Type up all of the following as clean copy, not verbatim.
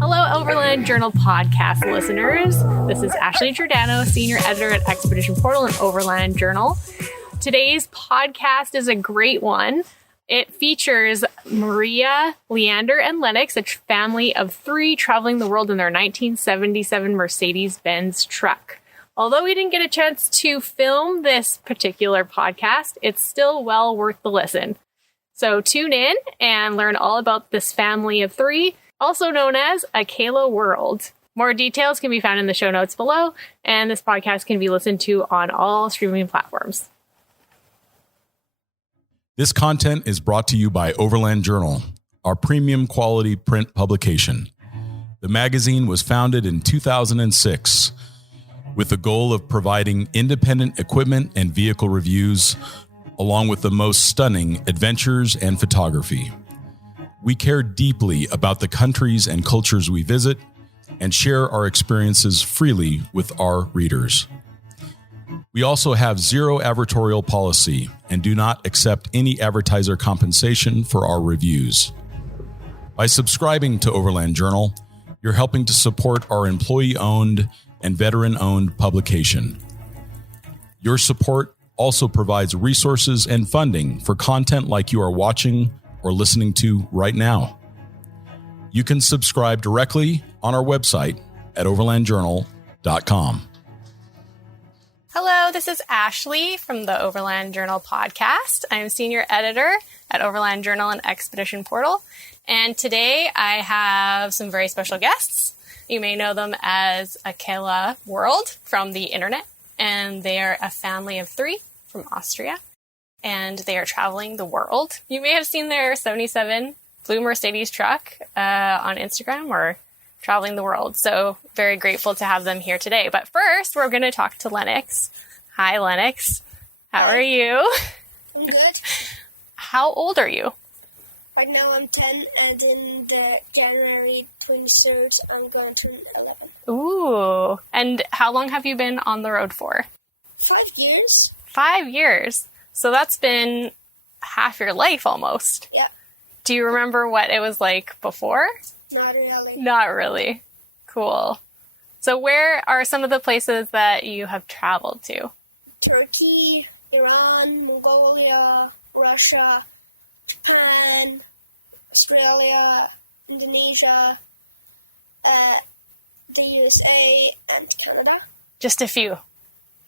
Hello, Overland Journal podcast listeners. This is Ashley Giordano, Senior Editor at Expedition Portal and Overland Journal. Today's podcast is a great one. It features Maria, Leander, and Lennox, a family of three traveling the world in their 1977 Mercedes-Benz truck. Although we didn't get a chance to film this particular podcast, it's still well worth the listen. So tune in and learn all about this family of three, also known as Akela World. More details can be found in the show notes below, and this podcast can be listened to on all streaming platforms. This content is brought to you by Overland Journal, our premium quality print publication. The magazine was founded in 2006 with the goal of providing independent equipment and vehicle reviews, along with the most stunning adventures and photography. We care deeply about the countries and cultures we visit and share our experiences freely with our readers. We also have zero advertorial policy and do not accept any advertiser compensation for our reviews. By subscribing to Overland Journal, you're helping to support our employee-owned and veteran-owned publication. Your support also provides resources and funding for content like you are watching or listening to right now. You can subscribe directly on our website at overlandjournal.com. Hello, this is Ashley from the Overland Journal podcast. I'm Senior Editor at Overland Journal and Expedition Portal. And today I have some very special guests. You may know them as Akela World from the internet. And they are a family of three from Austria. And they are traveling the world. You may have seen their 77 blue Mercedes truck on Instagram or traveling the world. So very grateful to have them here today. But first, we're going to talk to Lennox. Hi, Lennox. How are you? I'm good. How old are you? Right now I'm 10, and in the January 23rd, I'm going to turn 11. Ooh. And how long have you been on the road for? 5 years. 5 years. So that's been half your life almost. Yeah. Do you remember what it was like before? Not really. Not really. Cool. So where are some of the places that you have traveled to? Turkey, Iran, Mongolia, Russia, Japan, Australia, Indonesia, the USA, and Canada. Just a few.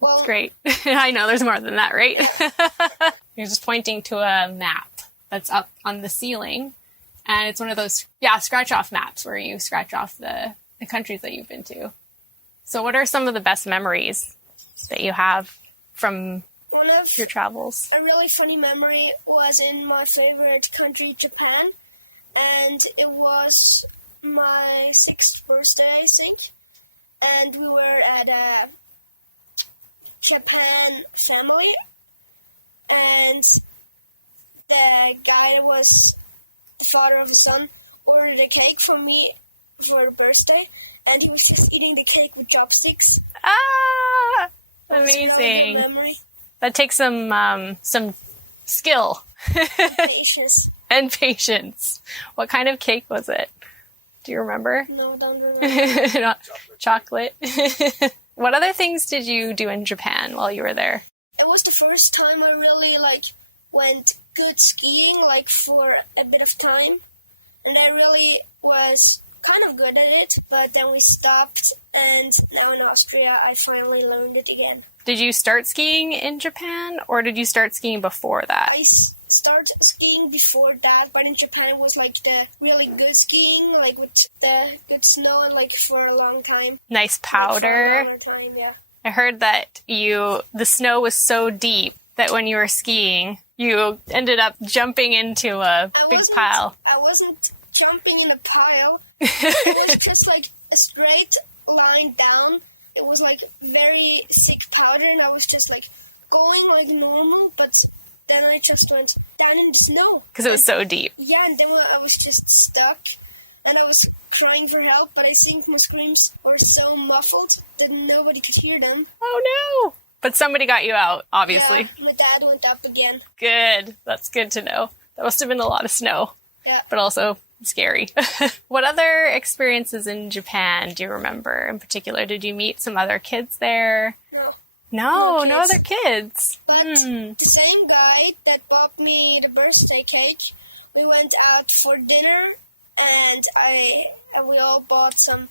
Well, great. I know there's more than that, right? Yeah. You're just pointing to a map that's up on the ceiling. And it's one of those, scratch-off maps where you scratch off the countries that you've been to. So what are some of the best memories that you have from one of your travels? A really funny memory was in my favorite country, Japan. And it was my 6th birthday, I think. And we were at a Japan family. And the guy that was the father of his son ordered a cake for me for birthday, and he was just eating the cake with chopsticks. Ah! It was a really good memory. That takes some skill. And patience. And patience. What kind of cake was it? Do you remember? No, don't remember. Chocolate. What other things did you do in Japan while you were there? It was the first time I really went good skiing for a bit of time, and I really was kind of good at it, but then we stopped, and now in Austria I finally learned it again. Did you start skiing in Japan, or did you start skiing before that? I started skiing before that, but in Japan it was the really good skiing, with the good snow and for a long time. Nice powder. For a longer time, yeah. I heard that the snow was so deep that when you were skiing, you ended up jumping into a big pile. I wasn't jumping in a pile. It was just a straight line down. It was very thick powder, and I was just going normal, but then I just went down in the snow. Because it was so deep. Yeah, and then I was just stuck, and I was crying for help, but I think my screams were so muffled that nobody could hear them. Oh no! But somebody got you out, obviously. Yeah, my dad went up again. Good. That's good to know. That must have been a lot of snow. Yeah. But also scary. What other experiences in Japan do you remember in particular? Did you meet some other kids there? No. No kids. other kids. But the same guy that bought me the birthday cake, we went out for dinner, and we all bought some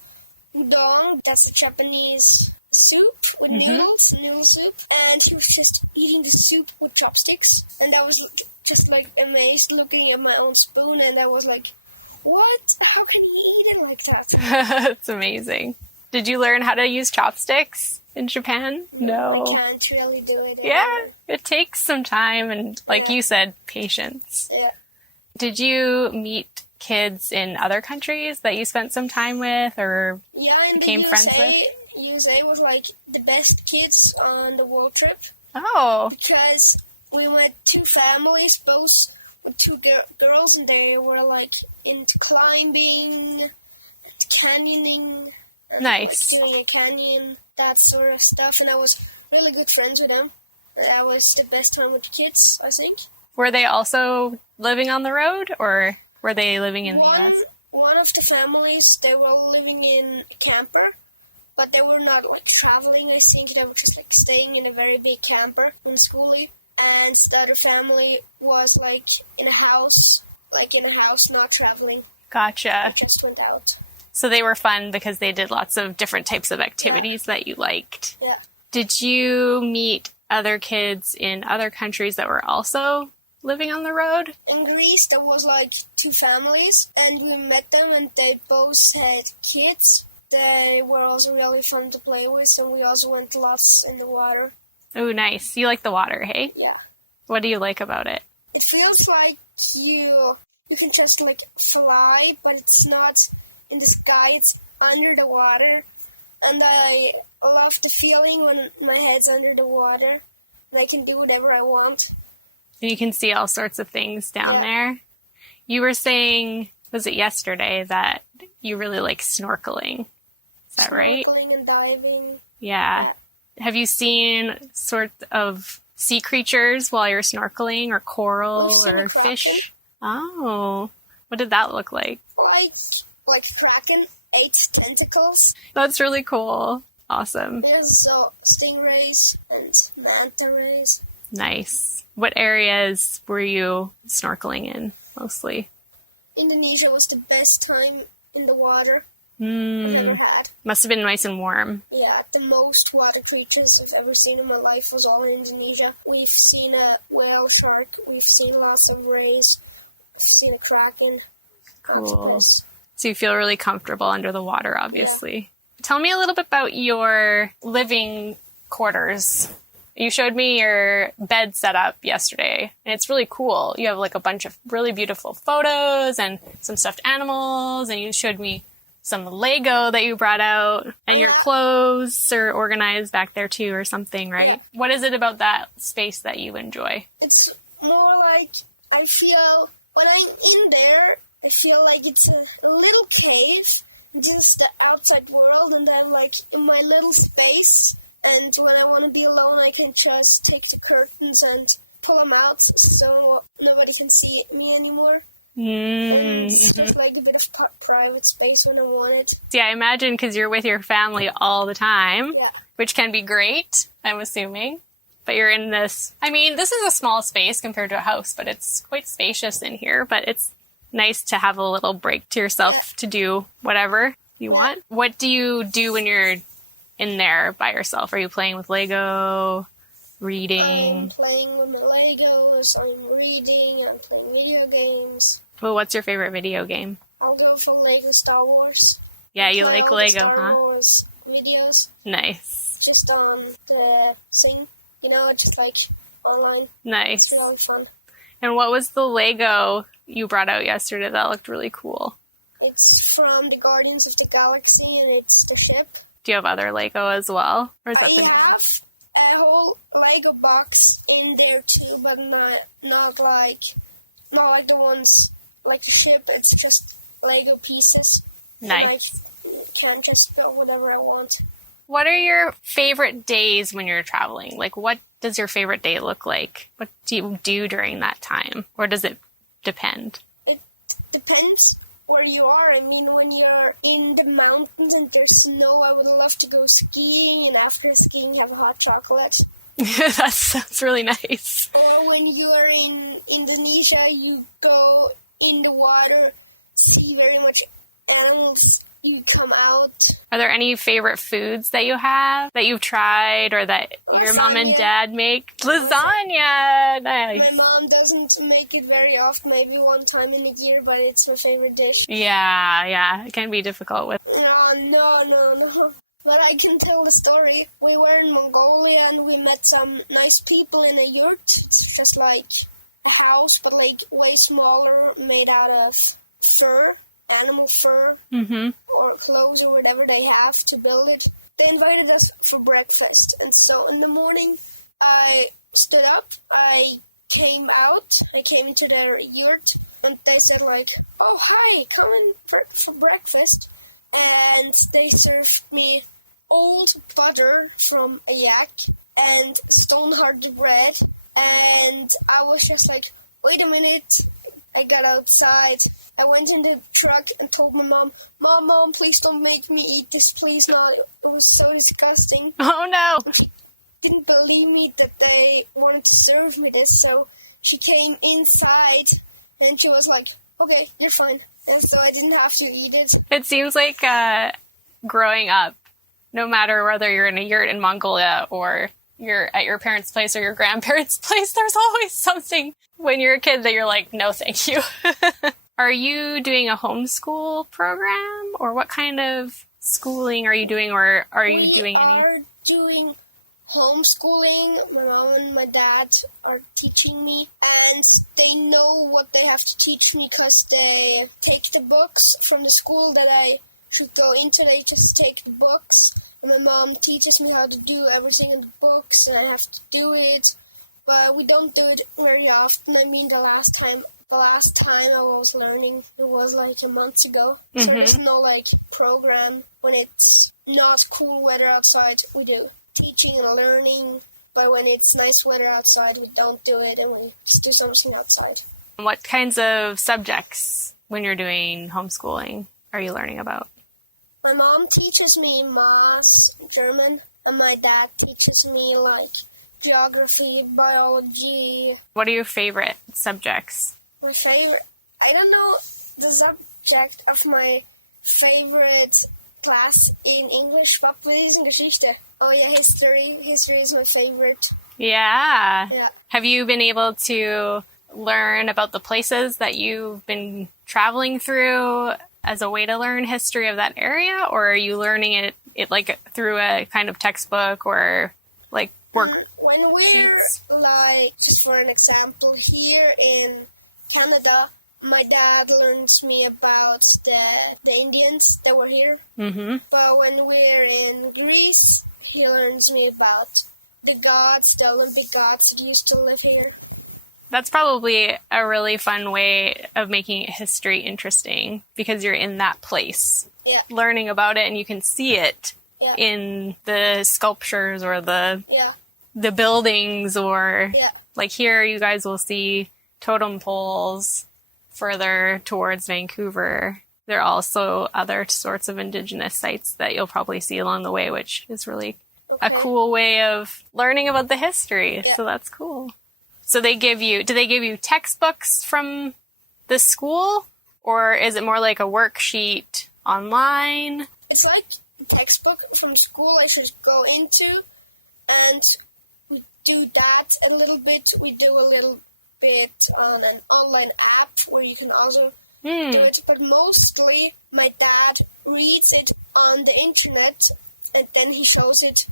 udon. That's a Japanese soup with noodle soup. And he was just eating the soup with chopsticks. And I was just like amazed looking at my own spoon, and I was like, what? How can he eat it like that? That's amazing. Did you learn how to use chopsticks in Japan? No, I can't really do it anymore. Yeah, it takes some time and, like you said, patience. Yeah. Did you meet kids in other countries that you spent some time with, or Yeah, in the became friends with? USA was like the best kids on the world trip, Oh, because we went 2 families, both with 2 girls, and they were like into climbing and canyoning and Nice. like doing a canyon, that sort of stuff. And I was really good friends with them. That was the best time with the kids, I think. were they also living on the road, or were they living in the One US? one of the families, they were living in a camper, but they were not like traveling. I think they were just like staying in a very big camper on schoolie. And the other family was like in a house, not traveling. They Gotcha. just went out. So they were fun because they did lots of different types of activities that you liked. Yeah. Did you meet other kids in other countries that were also living on the road? In Greece, there was like 2 families, and we met them, and they both had kids. They were also really fun to play with, and we also went lots in the water. Oh, nice. You like the water, hey? Yeah. What do you like about it? It feels like you can just like fly, but it's not in the sky, it's under the water. And I love the feeling when my head's under the water and I can do whatever I want. And you can see all sorts of things down Yeah. there. You were saying, was it yesterday, that you really like snorkeling? Is that right? Snorkeling and diving. Yeah. Have you seen sort of sea creatures while you're snorkeling, or coral? We've seen or a kraken. fish? Oh, what did that look like? Like a kraken, 8 tentacles. That's really cool. Awesome. We also saw stingrays and manta rays. Nice. What areas were you snorkeling in mostly? Indonesia was the best time in the water I've ever had. Must have been nice and warm. Yeah, the most water creatures I've ever seen in my life was all in Indonesia. We've seen a whale shark, we've seen lots of rays, we've seen a kraken, octopus. So you feel really comfortable under the water, obviously. Tell me a little bit about your living quarters. You showed me your bed setup yesterday, and it's really cool. You have like a bunch of really beautiful photos and some stuffed animals, and you showed me some Lego that you brought out, and your clothes are organized back there too, or something, right? Yeah. What is it about that space that you enjoy? It's more like, I feel, when I'm in there, I feel like it's a little cave, just the outside world, and I'm like in my little space. And when I want to be alone, I can just take the curtains and pull them out so nobody can see me anymore. And it's just like a bit of private space when I want it. Yeah, I imagine because you're with your family all the time. Yeah. Which can be great, I'm assuming. But you're in this, I mean, this is a small space compared to a house, but it's quite spacious in here. But it's nice to have a little break to yourself to do whatever you want. What do you do when you're in there by yourself? Are you playing with Lego? Reading? I'm playing with my Legos, I'm reading, I'm playing video games. Well, what's your favorite video game? I'll go for Lego Star Wars. Yeah, you play like all Lego, the Star huh? Wars videos Nice. just on the thing, just like online. Nice. It's really fun. And what was the Lego you brought out yesterday that looked really cool? It's from the Guardians of the Galaxy, and it's the ship. Do you have other Lego as well? Or is I that the- have a whole Lego box in there too, but not like the ones like the ship. It's just Lego pieces, and I can just build whatever I want. What are your favorite days when you're traveling? Like, what does your favorite day look like? What do you do during that time? Or does it depend? It depends where you are. I mean, when you're in the mountains and there's snow, I would love to go skiing, and after skiing have a hot chocolate. That sounds really nice. Or when you're in Indonesia, you go in the water, see very much animals, you come out. Are there any favorite foods that you have, that you've tried, or that your mom and Lasagna. dad make? Lasagna! Nice. My mom doesn't make it very often, maybe one time in a year, but it's my favorite dish. Yeah. It can be difficult with... Oh, no. But I can tell the story. We were in Mongolia and we met some nice people in a yurt. It's just like a house, but like way smaller, made out of fur, animal fur, or clothes or whatever they have to build it. They invited us for breakfast. And so in the morning, I stood up, I came into their yurt, and they said like, "Oh, hi, come in for breakfast." And they served me old butter from a yak and stone-hard bread. And I was just like, wait a minute. I got outside. I went in the truck and told my mom, Mom, please don't make me eat this, please not. It was so disgusting. Oh, no. And she didn't believe me that they wanted to serve me this, so she came inside and she was like, okay, you're fine. And so I didn't have to eat it. It seems like growing up, no matter whether you're in a yurt in Mongolia or you're at your parents' place or your grandparents' place, there's always something when you're a kid that you're like, no, thank you. Are you doing a homeschool program, or what kind of schooling are you doing, or are you doing... We are doing homeschooling. My mom and my dad are teaching me, and they know what they have to teach me because they take the books from the school that I should go into. They just take the books, and my mom teaches me how to do everything in the books, and I have to do it, but we don't do it very often. I mean, the last time I was learning, it was like a month ago. So there's no like program. When it's not cool weather outside, we do teaching and learning, but when it's nice weather outside, we don't do it, and we just do something outside. What kinds of subjects, when you're doing homeschooling, are you learning about? My mom teaches me math, German, and my dad teaches me like geography, biology. What are your favorite subjects? My favorite, I don't know the subject of my favorite class in English. Papa, wir lesen Geschichte. Oh yeah, history. History is my favorite. Yeah. Have you been able to learn about the places that you've been traveling through as a way to learn history of that area, or are you learning it like through a kind of textbook or like work? When we're like, just for an example, here in Canada, my dad learns me about the Indians that were here. But when we're in Greece, he learns me about the gods, the Olympic gods that used to live here. That's probably a really fun way of making history interesting, because you're in that place. Yeah. Learning about it, and you can see it in the sculptures or the buildings, or like here you guys will see totem poles further towards Vancouver. There are also other sorts of Indigenous sites that you'll probably see along the way, which is really a cool way of learning about the history. Yeah. So that's cool. So do they give you textbooks from the school, or is it more like a worksheet online? It's like a textbook from school I should go into, and we do that a little bit. We do a little bit on an online app where you can also do it, but mostly my dad reads it on the internet, and then he shows it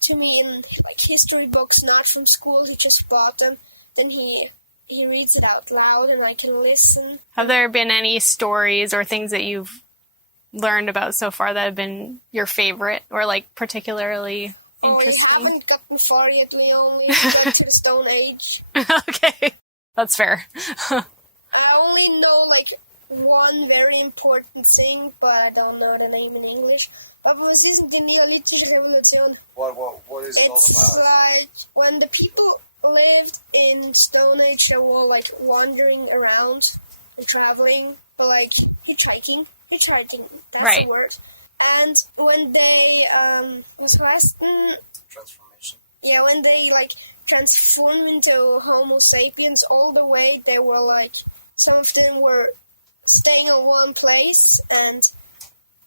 to me in like history books, not from school. He just bought them. Then he reads it out loud, and I can listen. Have there been any stories or things that you've learned about so far that have been your favorite, or like particularly Oh, we haven't gotten far yet. We only got to the Stone Age. Okay, that's fair. I only know like one very important thing, but I don't know the name in English. But was isn't the Neolithische Revolution? What is it's like when the people lived in Stone Age, they were like wandering around and traveling, but like hitchhiking, that's Right. the word. And when they, yeah, when they like transformed into Homo sapiens, all the way they were like, some of them were staying in one place and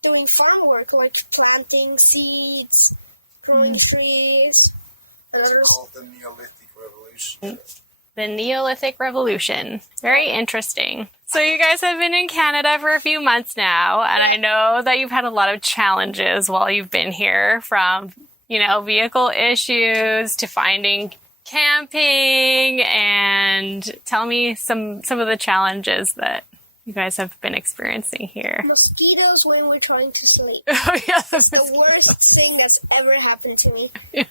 doing farm work, like planting seeds, growing trees, and others. Called the Neolithic Revolution. The Neolithic Revolution. Very interesting. So you guys have been in Canada for a few months now, and I know that you've had a lot of challenges while you've been here, from, vehicle issues to finding camping, and tell me some of the challenges that you guys have been experiencing here. Mosquitoes when we're trying to sleep. Oh, yeah. It's the worst thing that's ever happened to me. Yeah.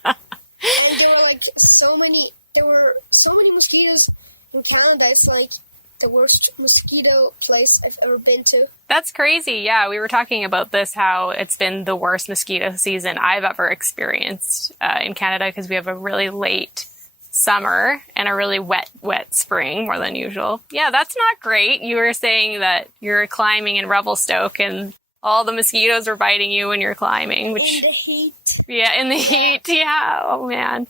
And there were so many mosquitoes in Canada. It's like the worst mosquito place I've ever been to. That's crazy. Yeah, we were talking about this, how it's been the worst mosquito season I've ever experienced in Canada, because we have a really late summer and a really wet spring, more than usual. Yeah, that's not great. You were saying that you're climbing in Revelstoke and all the mosquitoes were biting you when you're climbing. In the heat. Yeah, in the heat. Yeah, oh man.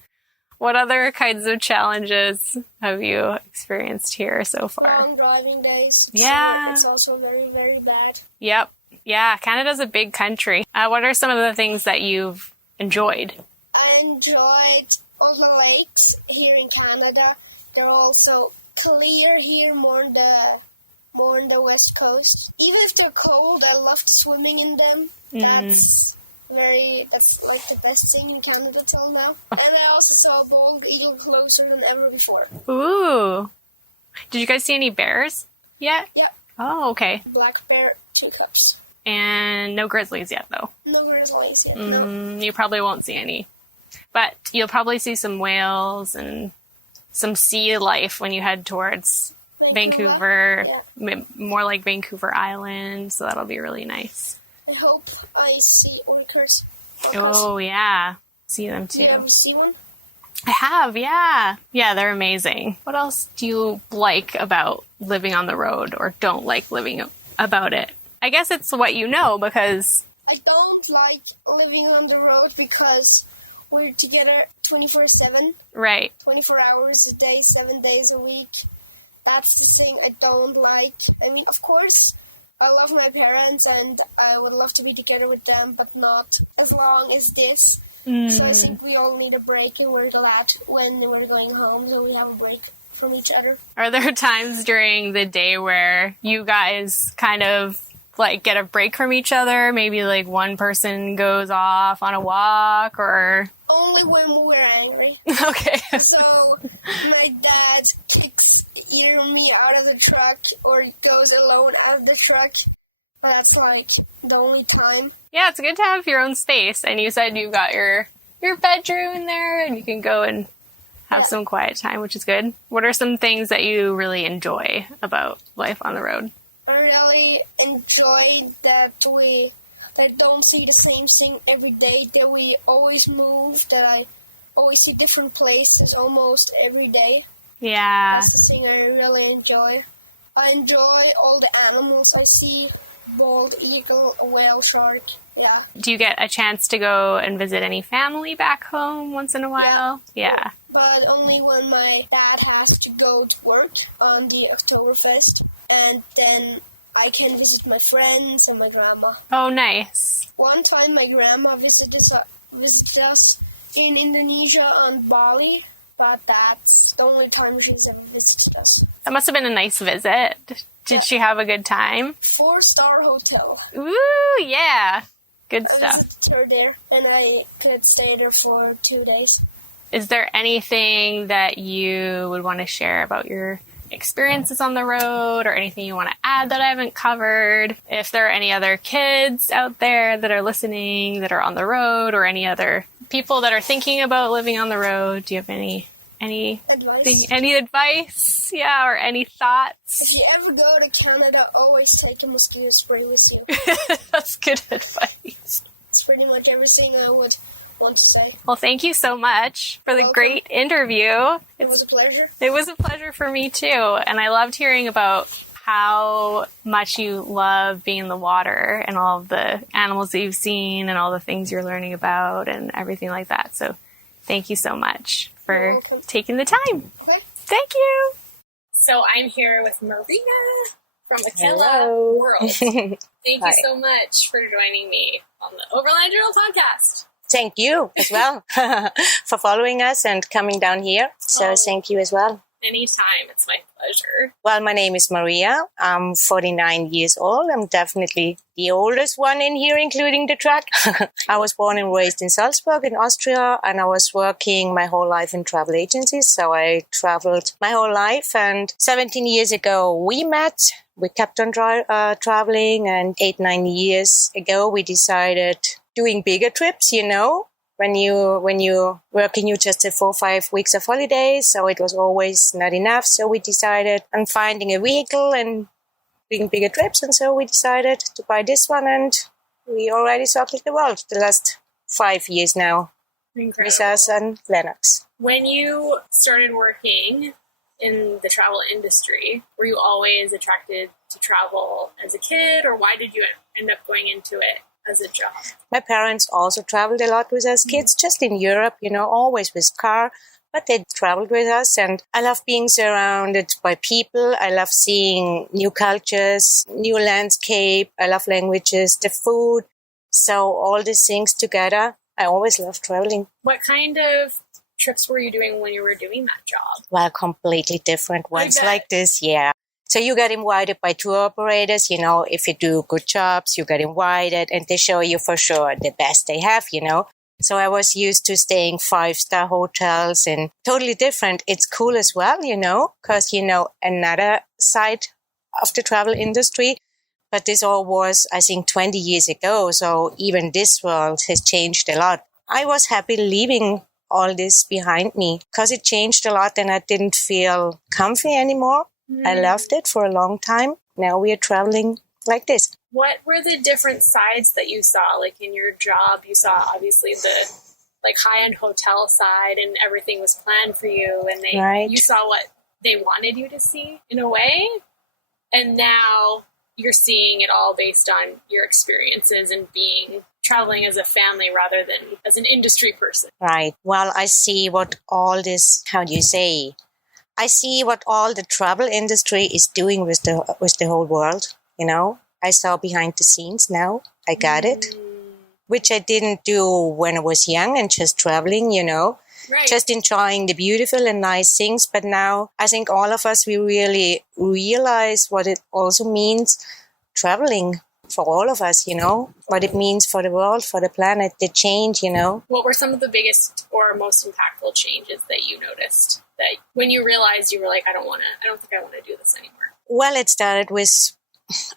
What other kinds of challenges have you experienced here so far? Long driving days. Yeah. It's also very, very bad. Yep. Yeah, Canada's a big country. What are some of the things that you've enjoyed? I enjoyed all the lakes here in Canada. They're also clear here, more on the west coast. Even if they're cold, I love swimming in them. That's like the best thing in Canada till now. And I also saw a bald eagle closer than ever before. Ooh. Did you guys see any bears yet? Yep. Oh, okay. Black bear, 2 cups. And no grizzlies yet, though. No grizzlies yet, no. You probably won't see any. But you'll probably see some whales and some sea life when you head towards Vancouver. Yeah. More like Vancouver Island, so that'll be really nice. I hope I see orcas. Oh, yeah. See them too. Do you ever see one? I have, yeah. Yeah, they're amazing. What else do you like about living on the road, or don't like living about it? I guess it's what you know, because... I don't like living on the road because we're together 24/7. Right. 24 hours a day, 7 days a week. That's the thing I don't like. I mean, of course, I love my parents and I would love to be together with them, but not as long as this. So I think we all need a break, and we're glad when we're going home, so we have a break from each other. Are there times during the day where you guys kind of like get a break from each other? Maybe like one person goes off on a walk, or... Only when we're angry. Okay. So my dad kicks either me out of the truck or goes alone out of the truck. But that's like the only time. Yeah, it's good to have your own space. And you said you've got your bedroom in there, and you can go and have some quiet time, which is good. What are some things that you really enjoy about life on the road? I really enjoy that I don't see the same thing every day, that we always move, that I always see different places almost every day. Yeah. That's the thing I really enjoy. I enjoy all the animals I see. Bald eagle, a whale shark. Yeah. Do you get a chance to go and visit any family back home once in a while? Yeah. But only when my dad has to go to work on the Oktoberfest. And then I can visit my friends and my grandma. Oh, nice. One time my grandma visited us in Indonesia on Bali. But that's the only time she's ever visited us. That must have been a nice visit. Did she have a good time? 4-star hotel. Ooh, yeah. Good stuff. I visited her there, and I could stay there for 2 days. Is there anything that you would want to share about your experiences on the road, or anything you want to add that I haven't covered? If there are any other kids out there that are listening that are on the road, or any other people that are thinking about living on the road, do you have any advice? Any advice? Yeah, or any thoughts? If you ever go to Canada, always take a mosquito spray with you. That's good advice. It's pretty much everything I would want to say. Well, thank you so much for You're the welcome. great interview. It was a pleasure. It was a pleasure for me too. And I loved hearing about how much you love being in the water and all of the animals that you've seen and all the things you're learning about and everything like that. So thank you so much You're for welcome. taking the time. Okay. Thank you. So I'm here with Maria from Akela World. Thank you so much for joining me on the Overland Journal podcast. Thank you as well for following us and coming down here. So thank you as well. Anytime. It's my pleasure. Well, my name is Maria. I'm 49 years old. I'm definitely the oldest one in here, including the truck. I was born and raised in Salzburg in Austria, and I was working my whole life in travel agencies. So I traveled my whole life. And 17 years ago, we met. We kept on traveling. And 8-9 years ago, we decided doing bigger trips, you know. When you working, you just have 4 or 5 weeks of holidays, so it was always not enough. So we decided on finding a vehicle and doing bigger trips, and so we decided to buy this one, and we already circled the world the last 5 years now. Incredible. With us and Lennox. When you started working in the travel industry, were you always attracted to travel as a kid, or why did you end up going into it as a job? My parents also traveled a lot with us kids, just in Europe, you know, always with car, but they traveled with us. And I love being surrounded by people. I love seeing new cultures, new landscape. I love languages, the food. So all these things together, I always love traveling. What kind of trips were you doing when you were doing that job? Well, completely different ones bet. like this, yeah. So you get invited by tour operators, you know, if you do good jobs, you get invited and they show you for sure the best they have, you know. So I was used to staying 5-star hotels and totally different. It's cool as well, you know, because, you know, another side of the travel industry. But this all was, I think, 20 years ago. So even this world has changed a lot. I was happy leaving all this behind me because it changed a lot and I didn't feel comfy anymore. I loved it for a long time. Now we are traveling like this. What were the different sides that you saw? Like in your job, you saw obviously the like high-end hotel side and everything was planned for you and you saw what they wanted you to see in a way. And now you're seeing it all based on your experiences and traveling as a family rather than as an industry person. Right. Well, I see what all this, I see what all the travel industry is doing with the whole world, you know. I saw behind the scenes now. I got it, which I didn't do when I was young and just traveling, you know, just enjoying the beautiful and nice things. But now I think all of us, we really realize what it also means traveling for all of us, you know, what it means for the world, for the planet, the change, you know. What were some of the biggest or most impactful changes that you noticed that when you realized you were like, I don't think I want to do this anymore? Well, it started with,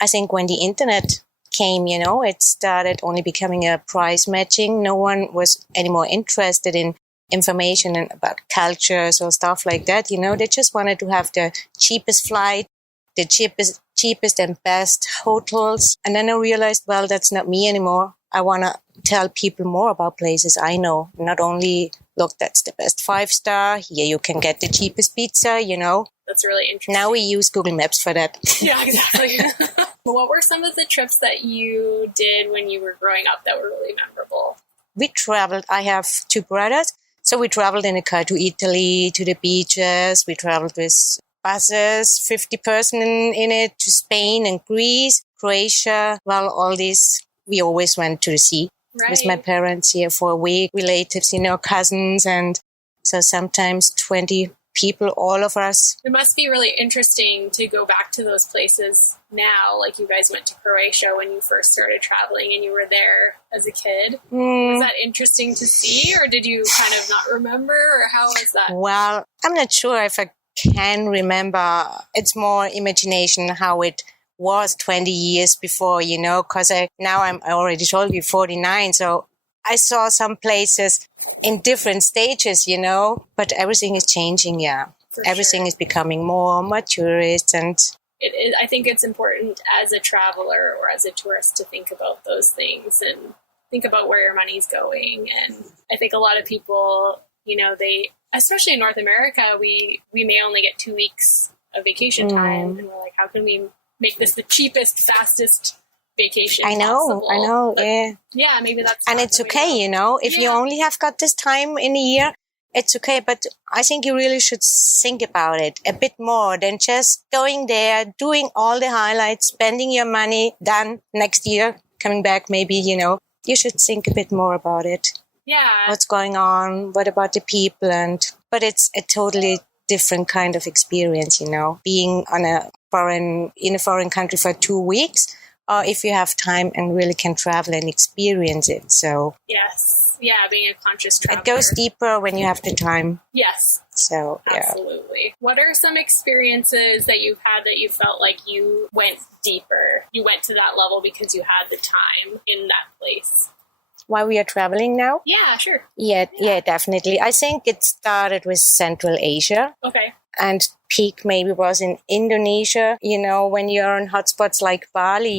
I think when the internet came, you know, it started only becoming a price matching. No one was anymore interested in information about cultures or stuff like that. You know, they just wanted to have the cheapest flight, the cheapest and best hotels. And then I realized, well, that's not me anymore. I want to tell people more about places I know. Not only, look, that's the best 5-star. Here you can get the cheapest pizza, you know. That's really interesting. Now we use Google Maps for that. Yeah, exactly. What were some of the trips that you did when you were growing up that were really memorable? We traveled. I have 2 brothers. So we traveled in a car to Italy, to the beaches. We traveled with buses, 50 person in it, to Spain and Greece, Croatia. Well, all these, we always went to the sea with my parents here for a week, relatives, you know, cousins. And so sometimes 20 people, all of us. It must be really interesting to go back to those places now. Like you guys went to Croatia when you first started traveling and you were there as a kid. Was that interesting to see, or did you kind of not remember, or how was that? Well, I'm not sure if I can remember. It's more imagination how it was 20 years before, you know, because I already told you 49. So I saw some places in different stages, you know, but everything is changing, yeah. Everything is becoming more maturist and... I think it's important as a traveler or as a tourist to think about those things and think about where your money's going. And I think a lot of people, especially in North America, we may only get 2 weeks of vacation time. And we're like, how can we make this the cheapest, fastest vacation possible? I know, but yeah. Yeah, maybe that's And not it's the way to okay, go. if you only have got this time in a year, it's okay. But I think you really should think about it a bit more than just going there, doing all the highlights, spending your money, done next year, coming back maybe, you should think a bit more about it. Yeah. What's going on? What about the people? But it's a totally different kind of experience, being in a foreign country for 2 weeks, or if you have time and really can travel and experience it. So yes, yeah, being a conscious traveler. It goes deeper when you have the time. Yes. So absolutely. What are some experiences that you've had that you felt like you went deeper? You went to that level because you had the time in that place. While we are traveling now? Yeah, sure. Yeah, definitely. I think it started with Central Asia. Okay. And peak maybe was in Indonesia. When you're on hotspots like Bali,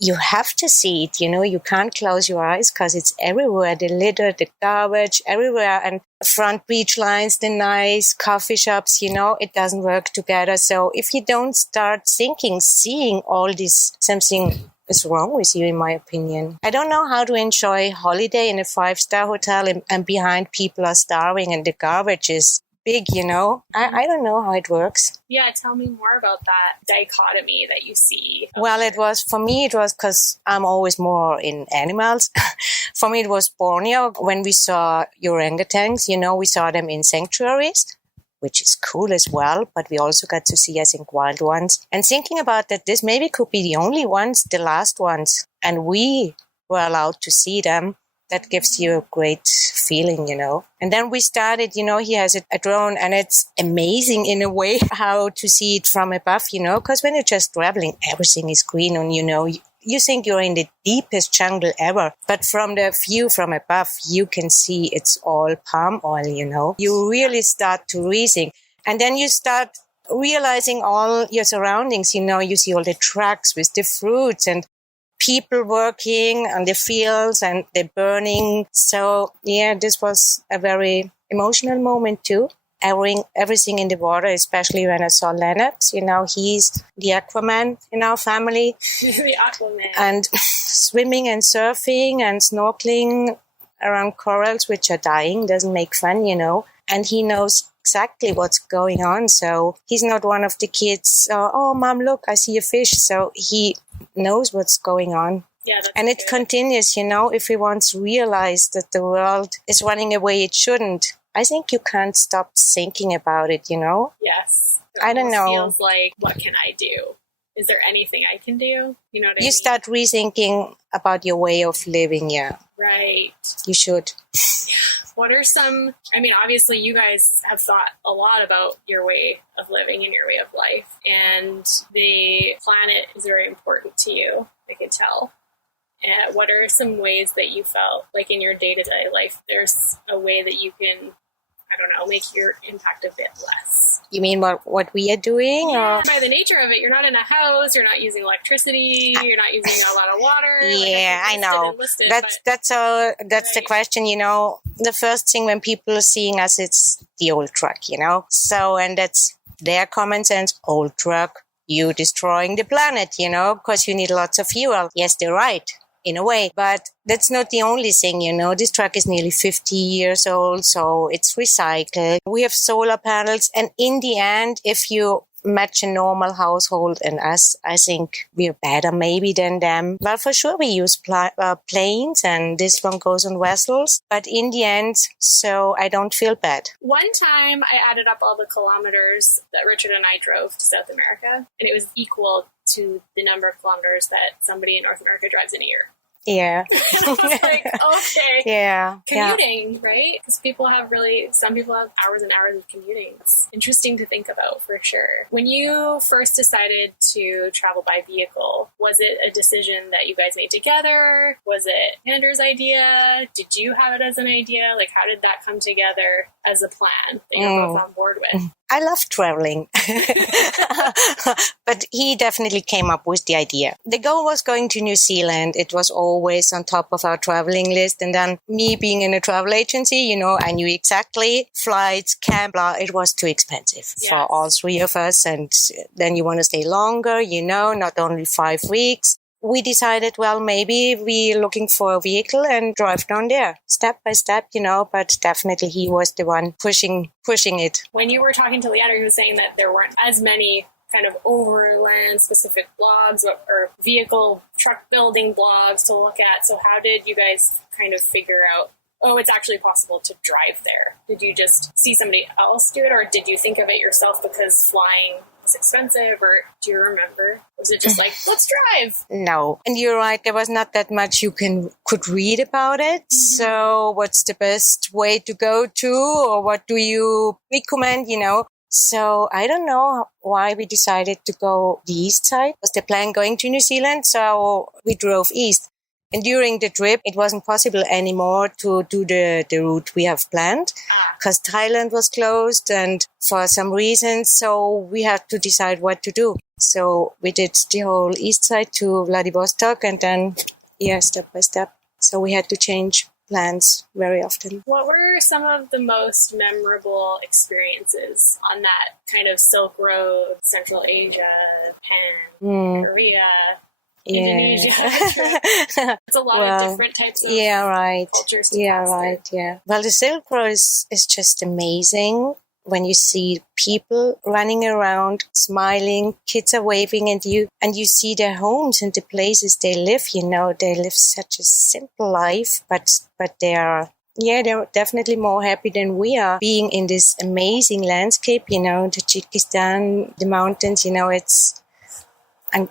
you have to see it. You can't close your eyes because it's everywhere. The litter, the garbage, everywhere. And front beach lines, the nice coffee shops, it doesn't work together. So if you don't start seeing all this, something is wrong with you, in my opinion. I don't know how to enjoy holiday in a 5-star hotel and behind people are starving and the garbage is big, I don't know how it works. Yeah, tell me more about that dichotomy that you see. Well, it was because I'm always more in animals. For me, it was Borneo when we saw orangutans. We saw them in sanctuaries, which is cool as well, but we also got to see, I think, wild ones. And thinking about that, this maybe could be the only ones, the last ones, and we were allowed to see them. That gives you a great feeling, And then we started, he has a drone, and it's amazing in a way how to see it from above, because when you're just traveling, everything is green and, you think you're in the deepest jungle ever. But from the view from above, you can see it's all palm oil, You really start to rethink. And then you start realizing all your surroundings, you see all the trucks with the fruits and people working on the fields and the burning. So, this was a very emotional moment too. Everything in the water, especially when I saw Leonard. He's the Aquaman in our family. The Aquaman. And swimming and surfing and snorkeling around corals, which are dying, doesn't make fun, And he knows exactly what's going on. So he's not one of the kids, oh, Mom, look, I see a fish. So he knows what's going on. Yeah, that's and it good. Continues, if he once realized that the world is running away it shouldn't, I think you can't stop thinking about it, Yes. I don't know. It feels like, what can I do? Is there anything I can do? You know what I mean? You start rethinking about your way of living, yeah. Right. You should. Yeah. What are obviously you guys have thought a lot about your way of living and your way of life. And the planet is very important to you, I can tell. And what are some ways that you felt like in your day-to-day life, there's a way that you can, make your impact a bit less? You mean what we are doing? Yeah, by the nature of it, you're not in a house, you're not using electricity, you're not using a lot of water. Yeah, I know. That's the question, The first thing when people are seeing us, it's the old truck, So, and that's their common sense, old truck, you destroying the planet, because you need lots of fuel. Yes, they're right. In a way, but that's not the only thing, This truck is nearly 50 years old, so it's recycled. We have solar panels, and in the end, if you match a normal household and us, I think we're better maybe than them. Well, for sure we use planes, and this one goes on vessels, but in the end, so I don't feel bad. One time I added up all the kilometers that Richard and I drove to South America, and it was equal to the number of kilometers that somebody in North America drives in a year. Yeah. And I was like, okay. Yeah. Commuting, right? Because some people have hours and hours of commuting. It's interesting to think about for sure. When you first decided to travel by vehicle, was it a decision that you guys made together? Was it Andrew's idea? Did you have it as an idea? Like, how did that come together as a plan that you're both on board with? I love traveling. But he definitely came up with the idea. The goal was going to New Zealand. It was always on top of our traveling list. And then me being in a travel agency, I knew exactly flights, camp, blah, it was too expensive for all three of us. And then you want to stay longer, not only 5 weeks. We decided, well, maybe we're looking for a vehicle and drive down there step by step, but definitely he was the one pushing it. When you were talking to Leander, he was saying that there weren't as many kind of overland specific blogs or vehicle truck building blogs to look at. So how did you guys kind of figure out, it's actually possible to drive there? Did you just see somebody else do it, or did you think of it yourself because flying was expensive, or do you remember? Was it just like, let's drive? No. And you're right, there was not that much you could read about it. Mm-hmm. So what's the best way to go to, or what do you recommend, So I don't know why we decided to go the east side. Was the plan going to New Zealand? So we drove east. And during the trip, it wasn't possible anymore to do the route we have planned because Thailand was closed and for some reasons. So we had to decide what to do. So we did the whole east side to Vladivostok and then, step by step. So we had to change plans very often. What were some of the most memorable experiences on that kind of Silk Road, Central Asia, Japan, Korea, Indonesia trip? It's a lot of different types of cultures to pass through. Well, the Silk Road is just amazing when you see people running around, smiling, kids are waving at you, and you see their homes and the places they live. They live such a simple life, but they're definitely more happy than we are being in this amazing landscape, the Tajikistan, the mountains, it's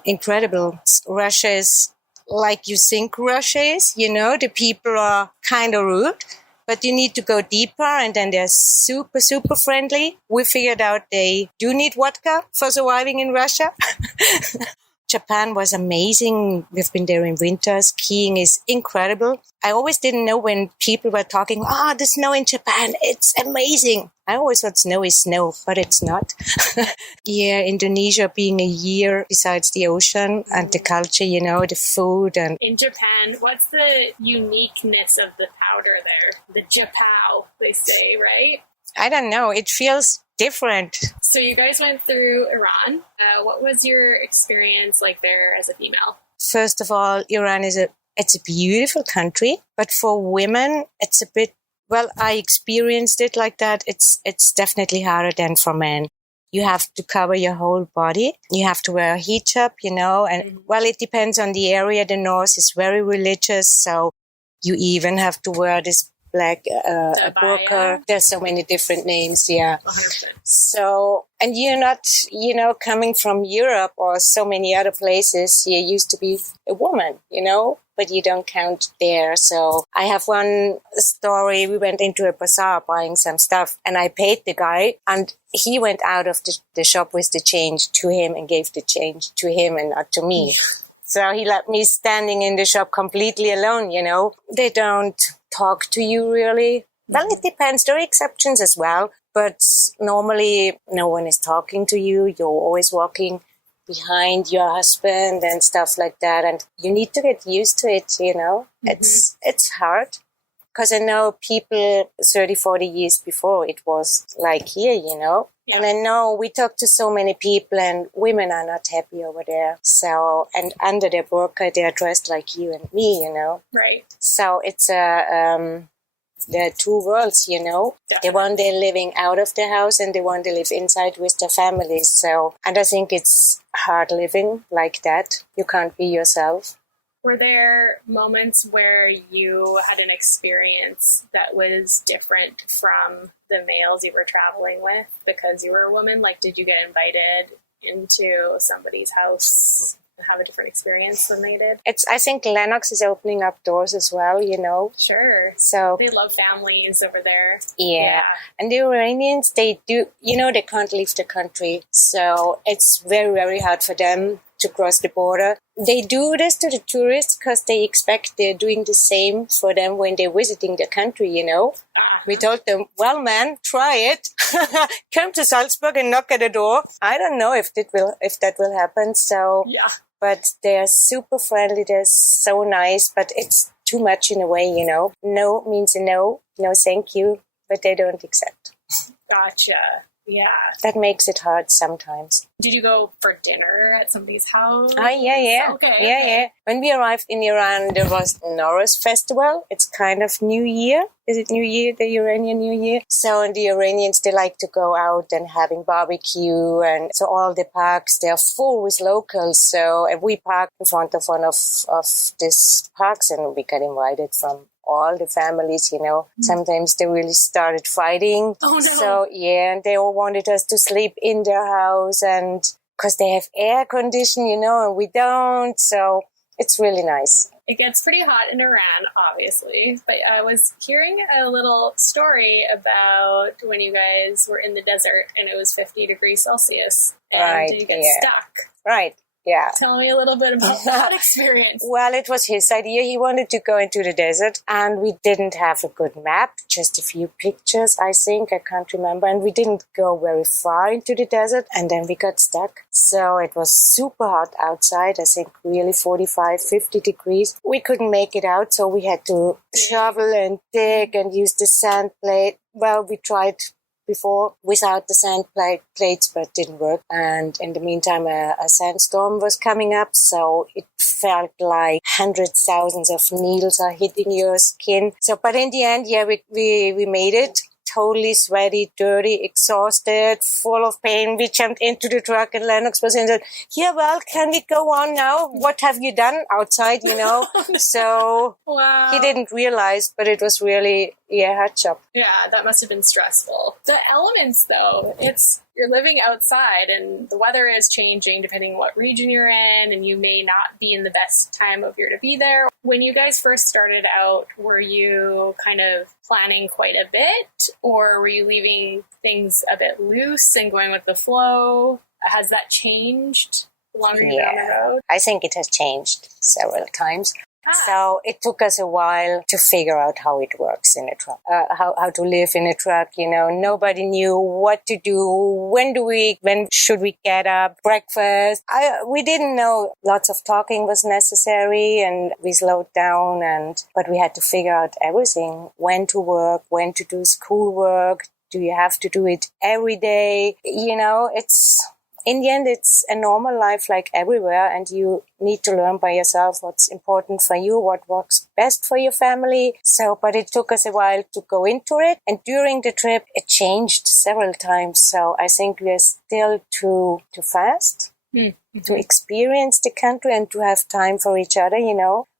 incredible. Russia is like you think Russia is, the people are kind of rude, but you need to go deeper and then they're super, super friendly. We figured out they do need vodka for surviving in Russia. Japan was amazing. We've been there in winter. Skiing is incredible. I always didn't know when people were talking, the snow in Japan, it's amazing. I always thought snow is snow, but it's not. Indonesia being a year besides the ocean and the culture, the food. And in Japan, what's the uniqueness of the powder there? The japao, they say, right? I don't know. It feels different. So you guys went through Iran. What was your experience like there as a female? First of all, Iran it's a beautiful country, but for women, it's a bit, I experienced it like that. It's definitely harder than for men. You have to cover your whole body. You have to wear a hijab, and it depends on the area. The north is very religious, so you even have to wear this black burqa. There's so many different names, 100%. So, and you're not, coming from Europe or so many other places, you used to be a woman, but you don't count there. So I have one story. We went into a bazaar buying some stuff and I paid the guy and he went out of the shop with the change to him and gave the change to him and not to me. So he let me standing in the shop completely alone, They don't talk to you really. Well, it depends. There are exceptions as well. But normally no one is talking to you. You're always walking behind your husband and stuff like that. And you need to get used to it, It's hard. Because I know people 30, 40 years before it was like here, Yeah. And I know we talk to so many people and women are not happy over there. So, and under their burqa, they are dressed like you and me, Right. So it's there are two worlds, Definitely. The one they're living out of their house and the one they live inside with their families. So, and I think it's hard living like that. You can't be yourself. Were there moments where you had an experience that was different from the males you were traveling with because you were a woman? Like, did you get invited into somebody's house and have a different experience than they did? I think Lennox is opening up doors as well, Sure. So they love families over there. Yeah. And the Iranians, they do, they can't leave the country. So it's very, very hard for them to cross the border. They do this to the tourists because they expect they're doing the same for them when they're visiting the country, We told them, well, man, try it. Come to Salzburg and knock at the door. I don't know if that will happen. So, Yeah. But they're super friendly. They're so nice, but it's too much in a way, No means a no thank you, but they don't accept. Gotcha. Yeah. That makes it hard sometimes. Did you go for dinner at somebody's house? Yeah. Okay. Yeah. When we arrived in Iran, there was Nowruz festival. It's kind of New Year. Is it New Year, the Iranian New Year? So the Iranians, they like to go out and having barbecue. And so all the parks, they're full with locals. So we parked in front of one of these parks and we got invited from all the families, Sometimes they really started fighting. Oh, no. So, and they all wanted us to sleep in their house and because they have air condition, and we don't. So it's really nice. It gets pretty hot in Iran, obviously, but I was hearing a little story about when you guys were in the desert and it was 50 degrees Celsius and you get stuck. Right. Yeah. Tell me a little bit about that experience. Well, it was his idea. He wanted to go into the desert and we didn't have a good map, just a few pictures, I think. I can't remember. And we didn't go very far into the desert and then we got stuck. So it was super hot outside. I think really 45, 50 degrees. We couldn't make it out. So we had to shovel and dig and use the sand plate. Well, we tried before without the sand plates, but it didn't work. And in the meantime, a sandstorm was coming up, so it felt like hundreds, thousands of needles are hitting your skin. So, but in the end, we made it. Totally sweaty, dirty, exhausted, full of pain. We jumped into the truck and Lennox was in and said, yeah, well, can we go on now? What have you done outside, So Wow. He didn't realize, but it was really, hard job. Yeah, that must have been stressful. The elements, though, you're living outside and the weather is changing depending what region you're in, and you may not be in the best time of year to be there. When you guys first started out, were you kind of planning quite a bit, or were you leaving things a bit loose and going with the flow? Has that changed the longer you've been on the road? I think it has changed several times. So it took us a while to figure out how it works in a truck, how to live in a truck. Nobody knew what to do. When should we get up? Breakfast. We didn't know. Lots of talking was necessary and we slowed down but we had to figure out everything. When to work, when to do schoolwork. Do you have to do it every day? In the end, it's a normal life like everywhere, and you need to learn by yourself what's important for you, what works best for your family. But it took us a while to go into it. And during the trip, it changed several times. So I think we are still too fast to experience the country and to have time for each other,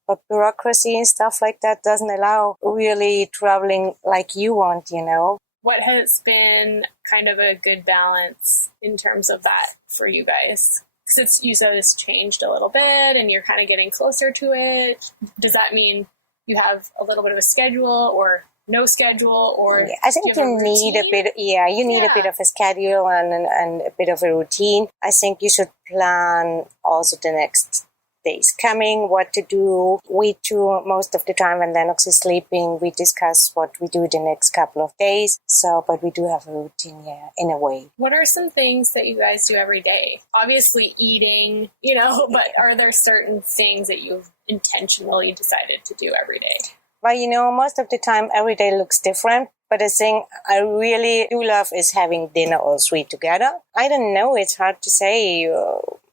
But bureaucracy and stuff like that doesn't allow really traveling like you want, What has been kind of a good balance in terms of that for you guys? Because you said it's changed a little bit and you're kind of getting closer to it. Does that mean you have a little bit of a schedule or no schedule, or I think do you have a routine? need a bit. You need a bit of a schedule and a bit of a routine. I think you should plan also the next days coming, what to do. We too, most of the time when Lennox is sleeping, we discuss what we do the next couple of days. But we do have a routine, in a way. What are some things that you guys do every day? Obviously eating, but are there certain things that you've intentionally decided to do every day? Well, most of the time every day looks different. But the thing I really do love is having dinner all three together. I don't know, it's hard to say.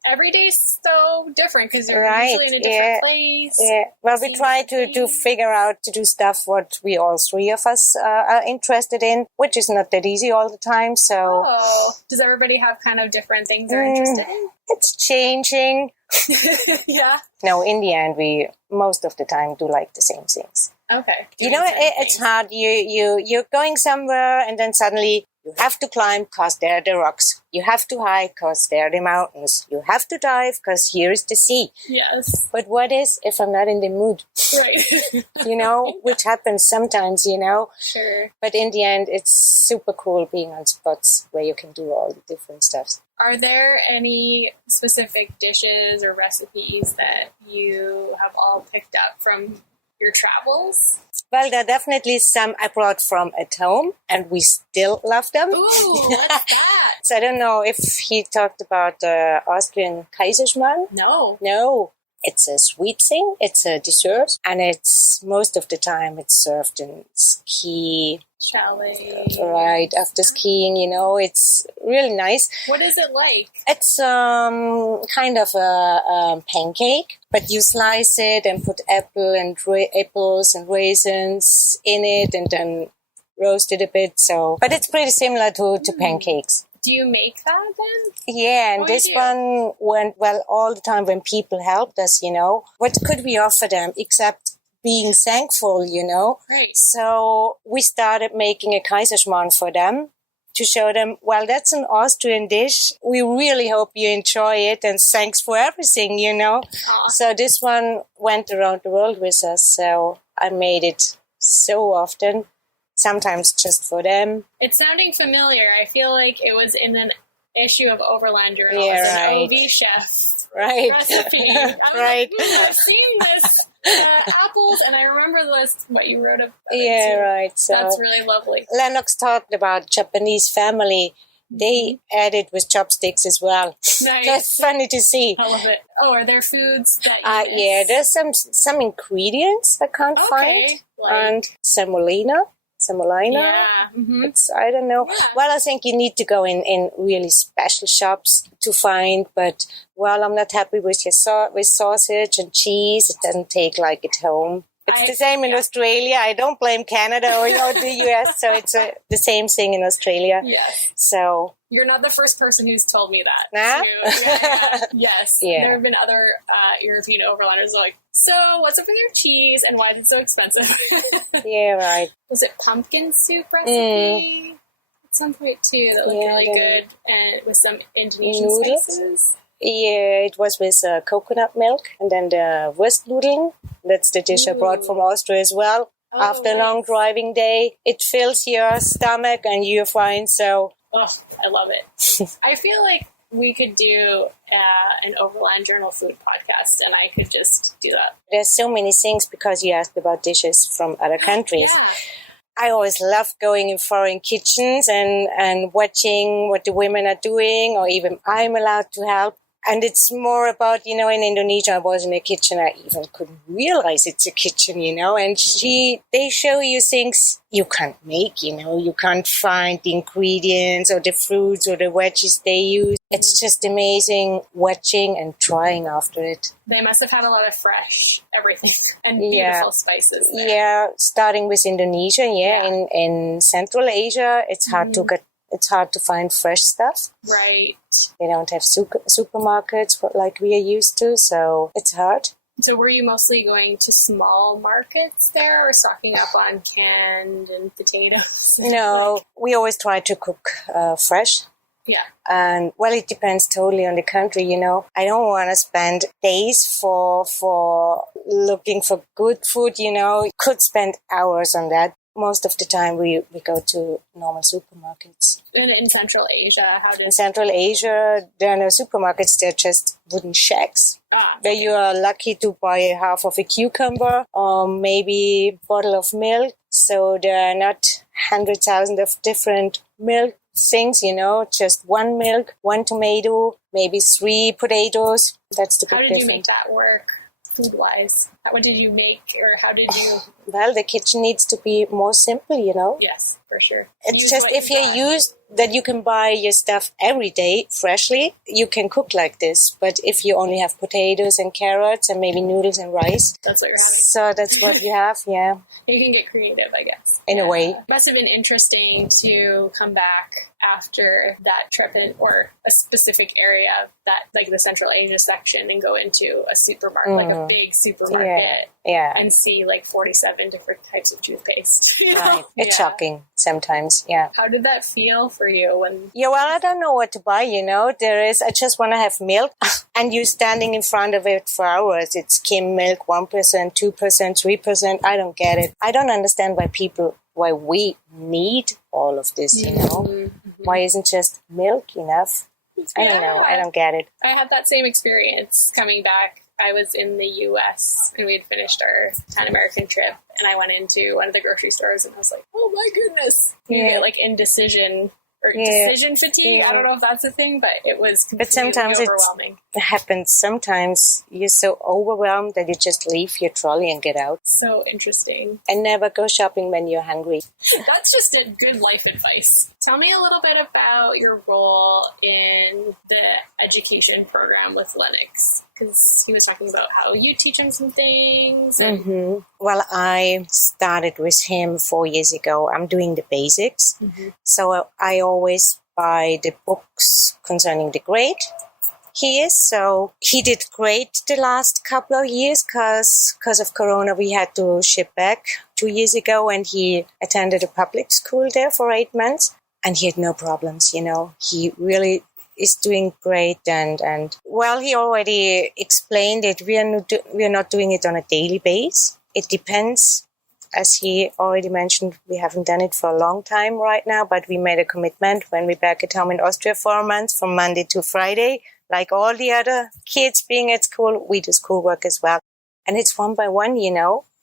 Every day's so different because you're usually in a different place. Yeah. Well, we try to figure out to do stuff what we all three of us are interested in, which is not that easy all the time. So, does everybody have kind of different things they're interested in? It's changing. Yeah. No, in the end, we most of the time do like the same things. Okay. It's hard. You're going somewhere and then suddenly You have to climb because there are the rocks. You have to hike because there are the mountains. You have to dive because here's the sea. Yes. But what is if I'm not in the mood? Right. Which happens sometimes, Sure. But in the end, it's super cool being on spots where you can do all the different stuff. Are there any specific dishes or recipes that you have all picked up from your travels? Well, there are definitely some I brought from at home, and we still love them. Ooh, what's that? So I don't know if he talked about the Austrian Kaiserschmarrn. No. No. It's a sweet thing. It's a dessert. And it's most of the time it's served in ski. Chalet. Right. After skiing, it's really nice. What is it like? It's kind of a pancake, but you slice it and put apples and raisins in it and then roast it a bit. But it's pretty similar to pancakes. Do you make that then? Yeah, and this you do? one went well all the time when people helped us, What could we offer them except being thankful, Right. So we started making a Kaiserschmarrn for them to show them, well, that's an Austrian dish. We really hope you enjoy it, and thanks for everything, Aw. So this one went around the world with us, so I made it so often. Sometimes just for them. It's sounding familiar. I feel like it was in an issue of Overland Journal as an OV chef recipe. I was like, I've seen this apples, and I remember what you wrote about it too. Right. So that's really lovely. Lennox talked about Japanese family. They added with chopsticks as well. Nice. That's funny to see. I love it. Oh, are there foods that you miss? Yeah, there's some ingredients I can't find. Like and semolina. Yeah. Mm-hmm. I don't know. Yeah. Well, I think you need to go in really special shops to find. But, I'm not happy with with sausage and cheese. It doesn't take like at home. It's the same in Australia. I don't blame Canada or the US. So it's the same thing in Australia. Yes. So you're not the first person who's told me that. Nah? Yeah. Yes. Yeah. There have been other European overlanders like, so what's up with your cheese and why is it so expensive? Yeah, right. Was it pumpkin soup recipe at some point too that looked really good and with some Indonesian spices? Yeah, it was with coconut milk and then the Wurstnudeln. That's the dish I brought from Austria as well. After a long driving day, it fills your stomach and you're fine. So, I love it. I feel like we could do an Overland Journal food podcast, and I could just do that. There's so many things because you asked about dishes from other countries. Yeah. I always love going in foreign kitchens and watching what the women are doing, or even I'm allowed to help. And it's more about, in Indonesia, I was in a kitchen, I even couldn't realize it's a kitchen, and they show you things you can't make, you can't find the ingredients or the fruits or the veggies they use. It's just amazing watching and trying after it. They must have had a lot of fresh everything and beautiful spices there. Yeah, starting with Indonesia, in Central Asia, it's hard to get. It's hard to find fresh stuff. Right. They don't have supermarkets like we are used to, so it's hard. So were you mostly going to small markets there or stocking up on canned and potatoes? No, we always try to cook fresh. Yeah. And, it depends totally on the country, I don't want to spend days for looking for good food, Could spend hours on that. Most of the time we go to normal supermarkets. And in Central Asia, In Central Asia, there are no supermarkets, they're just wooden shacks. Where you are lucky to buy half of a cucumber or maybe a bottle of milk. So there are not 100,000 of different milk things, just one milk, one tomato, maybe 3 potatoes. That's the How did you make that work food-wise? What did you make, or how did you... Well, the kitchen needs to be more simple, Yes, for sure. It's use just what if you've got. you use that you can buy your stuff every day freshly, you can cook like this. But if you only have potatoes and carrots and maybe noodles and rice, that's what you're having. So that's what you have, yeah. You can get creative, I guess. In a way. Must have been interesting to come back after that trip or a specific area, that like the Central Asia section, and go into a supermarket, like a big supermarket, and see like 47 different types of toothpaste. You know, Right. It's shocking sometimes. Yeah. How did that feel for you when? Yeah, well, I don't know what to buy, I just want to have milk, and you standing in front of it for hours. It's skim milk, 1%, 2%, 3%. I don't get it. I don't understand why we need all of this, Why isn't just milk enough? I don't know. I don't get it. I had that same experience coming back. I was in the US and we had finished our Pan American trip, and I went into one of the grocery stores and I was like, oh my goodness. You get like indecision or decision fatigue. I don't know if that's a thing, but it was completely overwhelming. It happens sometimes. You're so overwhelmed that you just leave your trolley and get out. So interesting. And never go shopping when you're hungry. That's just a good life advice. Tell me a little bit about your role in the education program with Lennox, because he was talking about how you teach him some things. And Well, I started with him 4 years ago. I'm doing the basics. So I always buy the books concerning the grade he is. So he did great the last couple of years because of Corona. We had to ship back 2 years ago, and he attended a public school there for 8 months, and he had no problems. He really is doing great, and well, he already explained it. We are not doing it on a daily basis. It depends. As he already mentioned, we haven't done it for a long time right now, but we made a commitment when we're back at home in Austria 4 months, from Monday to Friday. Like all the other kids being at school, we do schoolwork as well. And it's one by one,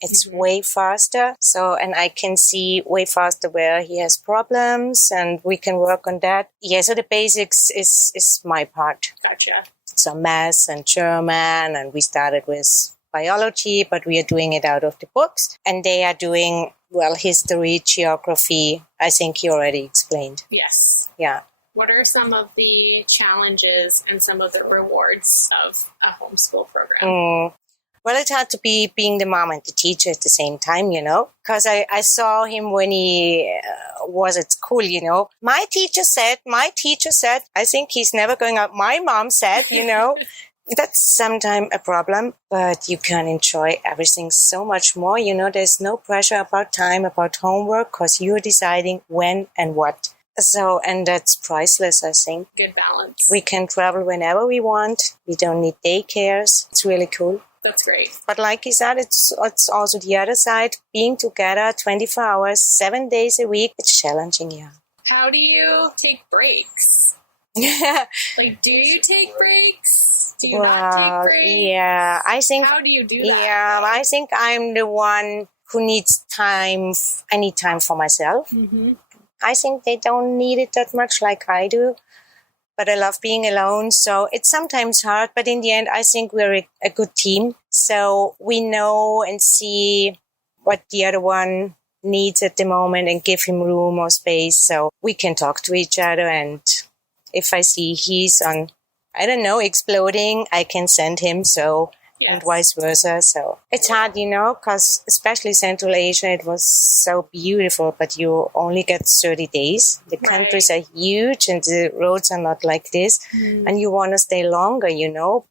It's way faster. So, and I can see way faster where he has problems, and we can work on that. Yeah, so the basics is my part. Gotcha. So math and German, and we started with biology, but we are doing it out of the books. And they are doing, well, history, geography. I think you already explained. Yes. Yeah. What are some of the challenges and some of the rewards of a homeschool program? Well, it had to be being the mom and the teacher at the same time, because I saw him when he was at school, My teacher said, I think he's never going out. My mom said, That's sometimes a problem, but you can enjoy everything so much more. There's no pressure about time, about homework, because you're deciding when and what. So, and that's priceless, I think. Good balance. We can travel whenever we want. We don't need daycares. It's really cool. That's great. But like you said, it's also the other side. Being together 24 hours, 7 days a week, it's challenging, yeah. How do you take breaks? Like, do you take breaks? Do you not take breaks? Yeah, I think. How do you do that? Yeah, I think I'm the one who needs time. I need time for myself. I think they don't need it that much like I do. But I love being alone. So it's sometimes hard. But in the end, I think we're a good team. So we know and see what the other one needs at the moment and give him room or space. So we can talk to each other. And if I see he's on, I don't know, exploding, I can send him. So and vice versa. So it's hard, because especially Central Asia, it was so beautiful, but you only get 30 days. The countries are huge and the roads are not like this. And you want to stay longer,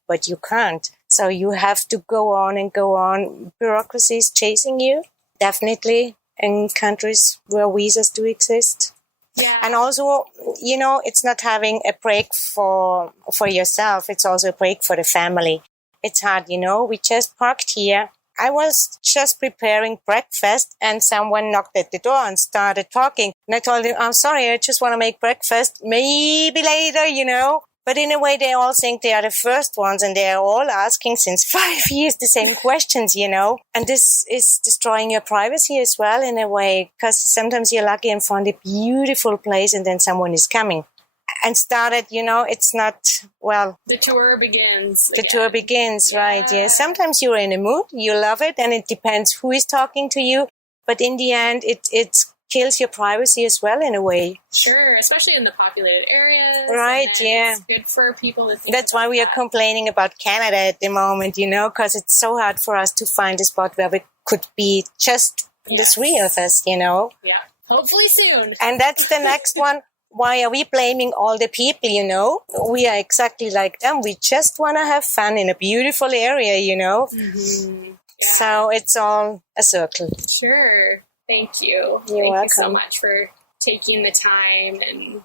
but you can't. So you have to go on and go on. Bureaucracy is chasing you, definitely, in countries where visas do exist. Yeah. And also, it's not having a break for yourself. It's also a break for the family. It's hard, we just parked here. I was just preparing breakfast and someone knocked at the door and started talking. And I told him, I'm sorry, I just want to make breakfast. Maybe later, But in a way, they all think they are the first ones and they are all asking since 5 years the same questions, And this is destroying your privacy as well in a way, because sometimes you're lucky and find a beautiful place and then someone is coming. And started, it's not, well... The tour begins, right? Yeah. Sometimes you're in a mood, you love it, and it depends who is talking to you. But in the end, it kills your privacy as well, in a way. Sure, especially in the populated areas. Right, and then it's good for people to think That's why we are complaining about Canada at the moment, because it's so hard for us to find a spot where we could be just the three of us, Yeah, hopefully soon. And that's the next one. why are we blaming all the people, you know? We are exactly like them. We just want to have fun in a beautiful area, you know? Mm-hmm. Yeah. So it's all a circle. Sure. Thank you. Thank welcome. you so much for taking the time and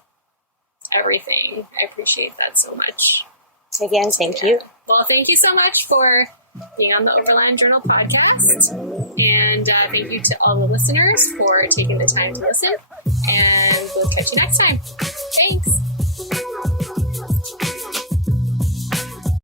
everything. I appreciate that so much. Again, thank you. Well, thank you so much for being on the Overland Journal podcast. And thank you to all the listeners for taking the time to listen. And we'll catch you next time. Thanks.